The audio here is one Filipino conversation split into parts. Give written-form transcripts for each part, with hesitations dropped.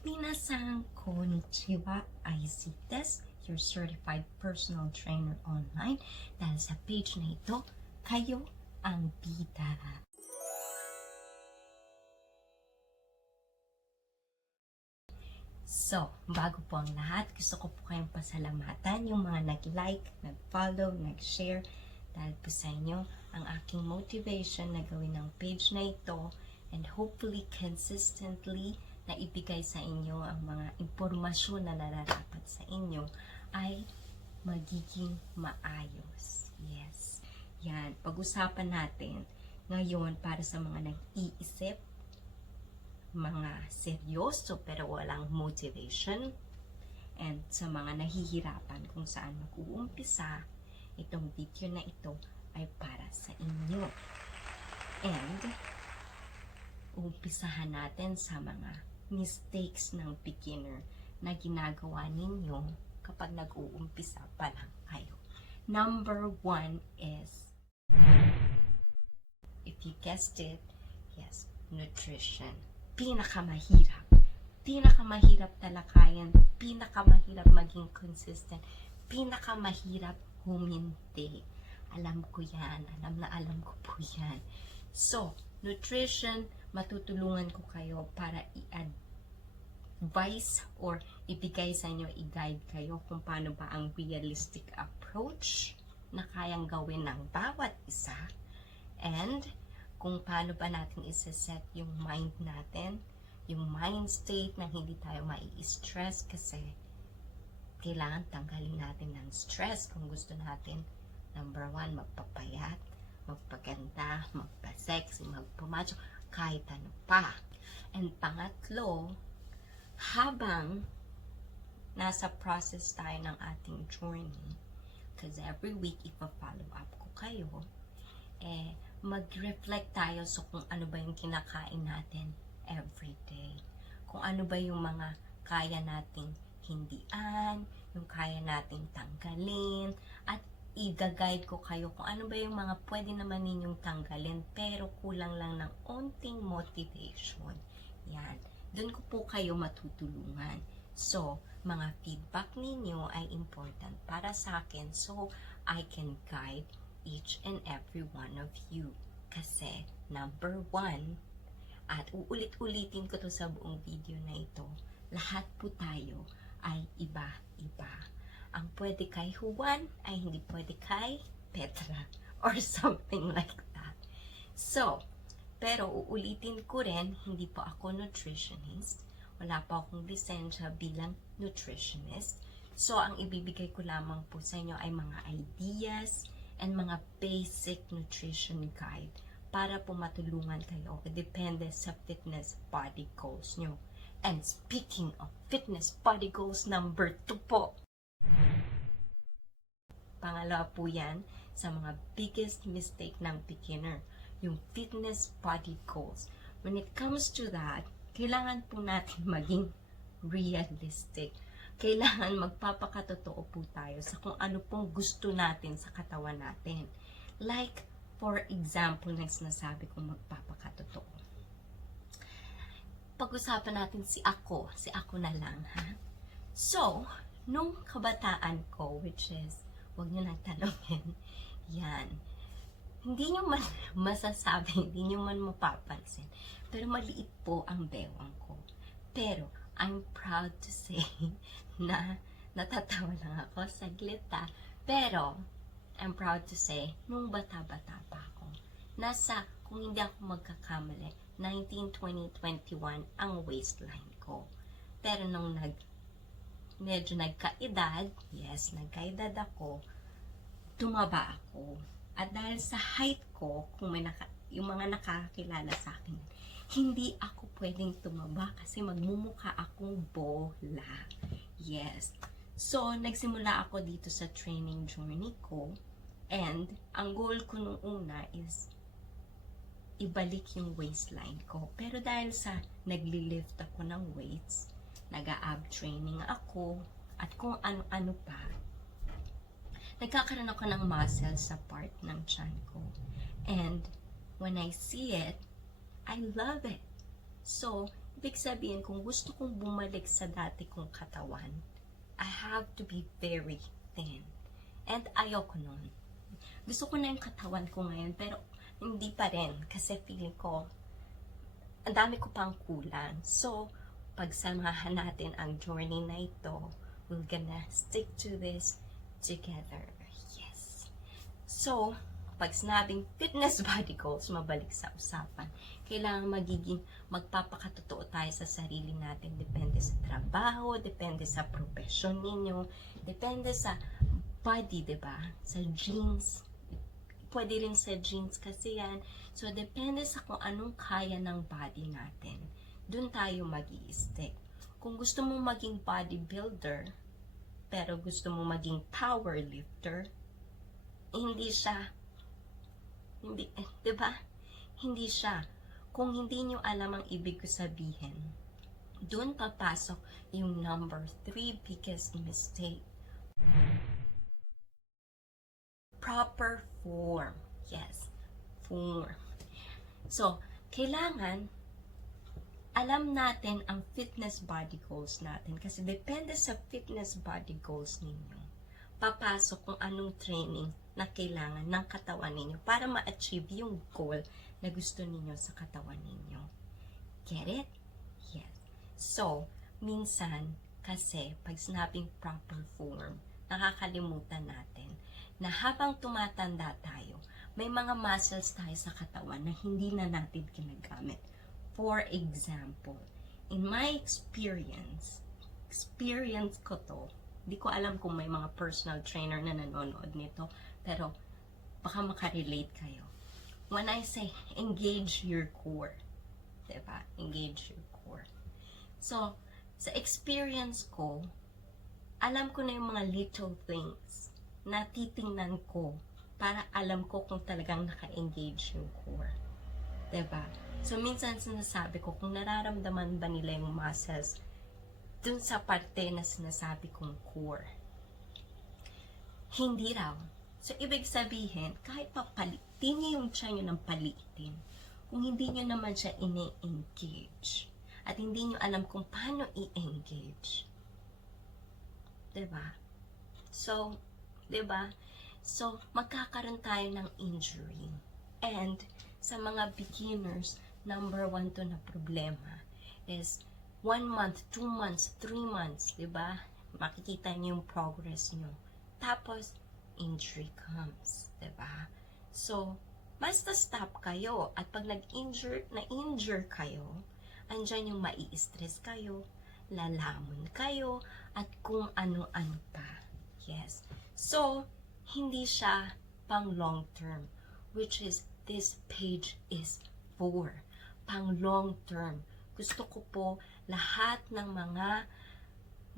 Minasan konnichiwa, Aisy Des, your certified personal trainer online. Dahil sa page na ito, kayo ang bida. So, bago po ang lahat, gusto ko po kayong pasalamatan yung mga nag-like, nag-follow, nag-share. Dahil po sa inyo, ang aking motivation na gawin ng page na ito and hopefully consistently na ibigay sa inyo ang mga impormasyon na nararapat sa inyo ay magiging maayos. Yes. Yan. Pag-usapan natin ngayon para sa mga nag-iisip, mga seryoso pero walang motivation, and sa mga nahihirapan kung saan mag-uumpisa, itong video na ito ay para sa inyo. And umpisahan natin sa mga mistakes ng beginner na ginagawa ninyo kapag nag-uumpisa pa lang kayo. Number 1 is, if you guessed it, yes, nutrition. Pinakamahirap. Pinakamahirap talakayan. Pinakamahirap maging consistent. Pinakamahirap huminti. Alam ko yan. Alam ko po yan. So, nutrition, matutulungan ko kayo para i-advise or ibigay sa inyo, i-guide kayo kung paano ba ang realistic approach na kayang gawin ng bawat isa, and kung paano ba natin isa-set yung mind natin, yung mind state na hindi tayo mai-stress, kasi kailangan tanggalin natin ng stress kung gusto natin, number 1, magpapayat, magpaganda, magpa-sexy, magpumacho, kahit ano pa. And pangatlo, habang nasa process tayo ng ating journey, because every week ipa-follow up ko kayo, mag-reflect tayo sa kung ano ba yung kinakain natin every day. Kung ano ba yung mga kaya nating hindian, yung kaya nating tanggalin, at i-guide ko kayo kung ano ba yung mga pwede naman ninyong tanggalin pero kulang lang ng onting motivation. Yan. Doon ko po kayo matutulungan. So, mga feedback ninyo ay important para sa akin so I can guide each and every one of you. Kasi, number 1, at uulit-ulitin ko to sa buong video na ito, lahat po tayo ay iba-iba. Ang pwede kay Juan ay hindi pwede kay Petra or something like that. So, pero uulitin ko rin, hindi po ako nutritionist. Wala pa akong lisensya bilang nutritionist. So, ang ibibigay ko lamang po sa inyo ay mga ideas and mga basic nutrition guide para po matulungan kayo depende sa fitness body goals nyo. And speaking of fitness body goals, number 2 po. Pangalawa po yan sa mga biggest mistake ng beginner, yung fitness body goals. When it comes to that, kailangan po natin maging realistic. Kailangan magpapakatotoo po tayo sa kung ano pong gusto natin sa katawan natin. Like, for example, na sinasabi kong magpapakatotoo. Pag-usapan natin si ako na lang, ha? So, nung kabataan ko, which is, huwag nyo nang tanongin, yan. Hindi nyo man masasabi, hindi nyo man mapapansin, pero maliit po ang bewang ko. Pero, I'm proud to say na natatawa lang ako, saglit ha. Pero, I'm proud to say, nung bata-bata pa ako, nasa, kung hindi ako magkakamali, 19, 20, 21 ang waistline ko. Pero nung medyo nagkaedad, yes, nagkaedad ako, tumaba ako. At dahil sa height ko, kung may yung mga nakakakilala sa akin, hindi ako pwedeng tumaba kasi magmumukha akong bola. Yes. So, nagsimula ako dito sa training journey ko, and ang goal ko nung una is ibalik yung waistline ko. Pero dahil sa nagli-lift ako ng weights, nag-a-ab training ako, at kung ano-ano pa, nagkakaroon ako ng muscle sa part ng tiyan ko. And when I see it, I love it. So, Ibig sabihin, kung gusto kong bumalik sa dati kong katawan, I have to be very thin. And ayoko nun. Gusto ko na yung katawan ko ngayon, pero hindi pa rin. Kasi feeling ko, ang dami ko pang kulang. So, pagsamahan natin ang journey na ito, we're gonna stick to this together. Yes. So, pag sinabing fitness body goals, mabalik sa usapan, kailangan magpapakatotoo tayo sa sarili natin. Depende sa trabaho, depende sa profession ninyo, depende sa body, diba? Sa genes. Pwede rin sa genes kasi yan. So, depende sa kung anong kaya ng body natin. Doon tayo mag-i-stick. Kung gusto mo maging bodybuilder, pero gusto mo maging powerlifter, diba? Hindi siya. Kung hindi nyo alam ang ibig ko sabihin, doon papasok yung number 3 biggest mistake. Proper form. Yes, form. So, kailangan alam natin ang fitness body goals natin kasi depende sa fitness body goals ninyo, papasok kung anong training na kailangan ng katawan ninyo para ma-achieve yung goal na gusto ninyo sa katawan ninyo. Get it? Yes. So, minsan, kasi pag sinabing proper form, nakakalimutan natin na habang tumatanda tayo, may mga muscles tayo sa katawan na hindi na natin ginagamit. For example, in my experience ko to, di ko alam kung may mga personal trainer na nanonood nito, pero baka makarelate kayo. When I say engage your core, diba? Engage your core. So, sa experience ko, alam ko na yung mga little things na titingnan ko para alam ko kung talagang naka-engage yung core. Diba? So, minsan sinasabi ko kung nararamdaman ba nila yung muscles dun sa parte na sinasabi kong core. Hindi raw. So, ibig sabihin, kahit papalitin niyo yung tiyan nyo ng palitin, kung hindi nyo naman siya ini-engage, at hindi nyo alam kung paano i-engage. Diba? So, diba? So, magkakaroon tayo ng injury. And, sa mga beginners, number 1 to na problema is 1 month, 2 months, 3 months, diba? Makikita nyo yung progress nyo. Tapos, injury comes, diba? So, basta stop kayo. At pag na-injure kayo, andyan yung mai-stress kayo, lalamon kayo, at kung ano-ano pa. Yes. So, hindi siya pang long term, which is this page is for. Pang long term. Gusto ko po lahat ng mga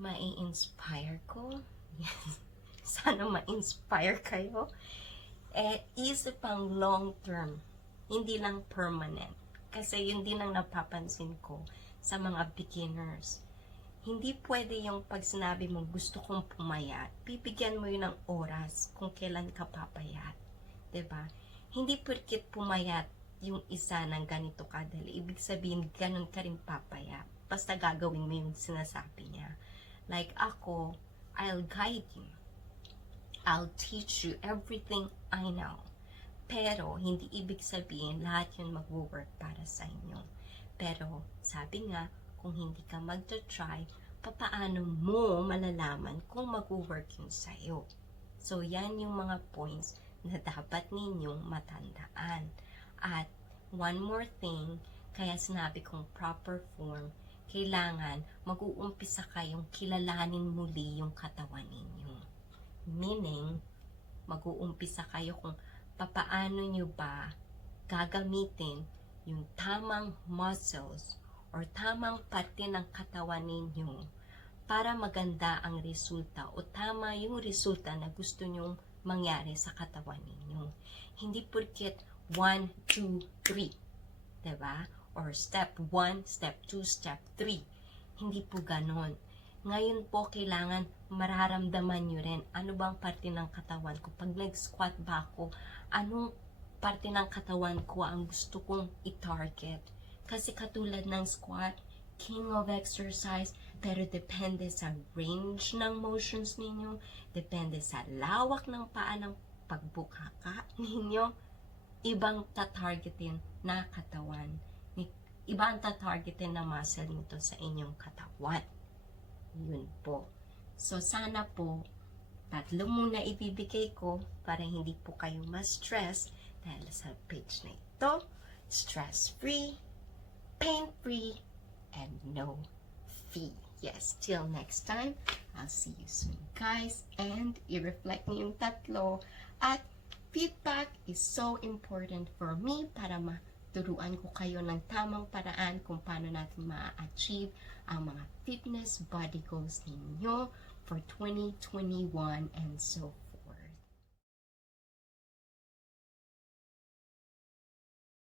mai-inspire ko. Yes. Sana ma-inspire kayo. Is pang long term. Hindi lang permanent. Kasi yun din ang napapansin ko sa mga beginners. Hindi pwede yung pag sinabi mo gusto kong pumayat, bibigyan mo yun ng oras kung kailan ka papayat. 'Di ba? Hindi porket pumayat yung isa ng ganito kadali, ibig sabihin ganun ka rin papayat. Basta gagawin mo yung sinasabi niya. Like ako, I'll guide you. I'll teach you everything I know. Pero, hindi ibig sabihin lahat yun mag-work para sa inyo. Pero, sabi nga, kung hindi ka magta-try, papaano mo malalaman kung mag-work yun sa'yo? So, yan yung mga points na dapat ninyong matandaan. At, one more thing, kaya sinabi kong proper form, kailangan mag-uumpisa kayong kilalanin muli yung katawan ninyo. Meaning, mag-uumpisa kayo kung papaano nyo ba gagamitin yung tamang muscles or tamang parte ng katawan ninyo para maganda ang resulta o tama yung resulta na gusto nyong mangyari sa katawan ninyo. Hindi porket 1, 2, 3. Diba? Or step 1, step 2, step 3. Hindi po ganon. Ngayon po, kailangan mararamdaman nyo rin ano bang parte ng katawan ko. Pag nag-squat ba ako, anong parte ng katawan ko ang gusto kong i-target. Kasi katulad ng squat, king of exercise, pero depende sa range ng motions ninyo, depende sa lawak ng paa ng pagbukaka ninyo, ibang tatargetin na katawan. Ibang tatargetin na muscle nito sa inyong katawan. Yun po. So, sana po, 3 muna ibibigay ko para hindi po kayo ma-stress dahil sa page na ito. Stress-free, pain-free, and no fee. Yes, till next time, I'll see you soon, guys. And i-reflect niyo yung 3 at feedback is so important for me para turuan ko kayo ng tamang paraan kung paano natin ma-achieve ang mga fitness body goals ninyo for 2021 and so